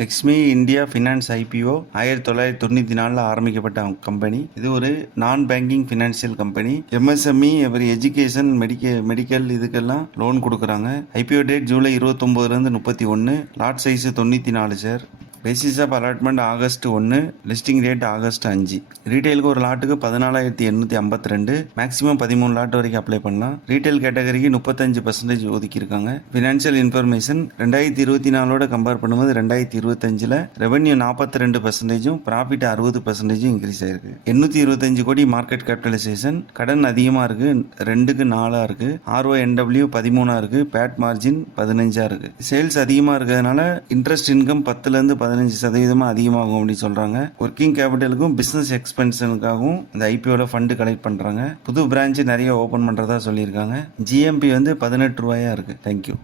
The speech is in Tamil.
லக்ஷ்மி இந்தியா ஃபினான்ஸ் ஐபிஓ ஆயிரத்தி தொள்ளாயிரத்தி தொண்ணூற்றி நாலில் ஆரம்பிக்கப்பட்ட கம்பெனி இது ஒரு நான் பேங்கிங் ஃபினான்ஷியல் கம்பெனி எம்எஸ்எம்இ அவர் எஜுகேஷன் மெடிக்க மெடிக்கல் இதுக்கெல்லாம் லோன் கொடுக்குறாங்க. ஐபிஓ டேட் ஜூலை இருபத்தொம்போதுலேருந்து முப்பத்தி ஒன்று லாட் சைஸ் தொண்ணூற்றி நாலு sir basis of allotment August ஒன்று லிஸ்டிங் ரேட் ஆகஸ்ட் அஞ்சு. ரீட்டைலுக்கு ஒரு லாட்டுக்கு பதினாலாயிரத்தி எண்ணூற்றி ஐம்பத்தி ரெண்டு மேக்ஸிமம் பதிமூணு லாட் வரைக்கும் அப்ளை பண்ணலாம். ரீட்டைல் கேட்டகரிக்கு முப்பத்தஞ்சு பர்சன்டேஜ் ஒதுக்கியிருக்காங்க. ஃபினான்ஷியல் இன்ஃபர்மேஷன் ரெண்டாயிரத்தி இருபத்தி நாலோட கம்பேர் பண்ணும்போது ரெண்டாயிரத்தி இருபத்தஞ்சில் ரெவன்யூ நாற்பத்தி ரெண்டு பர்சன்டேஜும் ப்ராஃபிட் அறுபது பர்சன்டேஜும் இன்க்ரீஸ் ஆயிருக்கு. எண்ணூற்றி இருபத்தஞ்சு கோடி மார்க்கெட் கேபிட்டலைசேஷன் கடன் அதிகமாக இருக்கு ரெண்டுக்கு நாலாக இருக்கு. ஆர்ஓ என்டபிள்யூ பதிமூணாக இருக்கு. பேட் மார்ஜின் பதினஞ்சாக இருக்கு. சேல்ஸ் அதிகமாக இருக்கிறதுனால இன்ட்ரெஸ்ட் இன்கம் பத்துலேருந்து பதினஞ்சு பதினஞ்சு சதவீதமாக அதிகமாகும் அப்படின்னு சொல்கிறாங்க ஒர்க்கிங் கேபிட்டலுக்கும் பிஸ்னஸ் எக்ஸ்பென்ஷனுக்காகவும் இந்த ஐபிஓவில் ஃபண்டு கலெக்ட் பண்ணுறாங்க புது பிரான்ச்சு நிறைய ஓப்பன் பண்ணுறதா சொல்லியிருக்காங்க. ஜிஎம்பி வந்து பதினெட்டு ரூபாயா இருக்குது தேங்க்யூ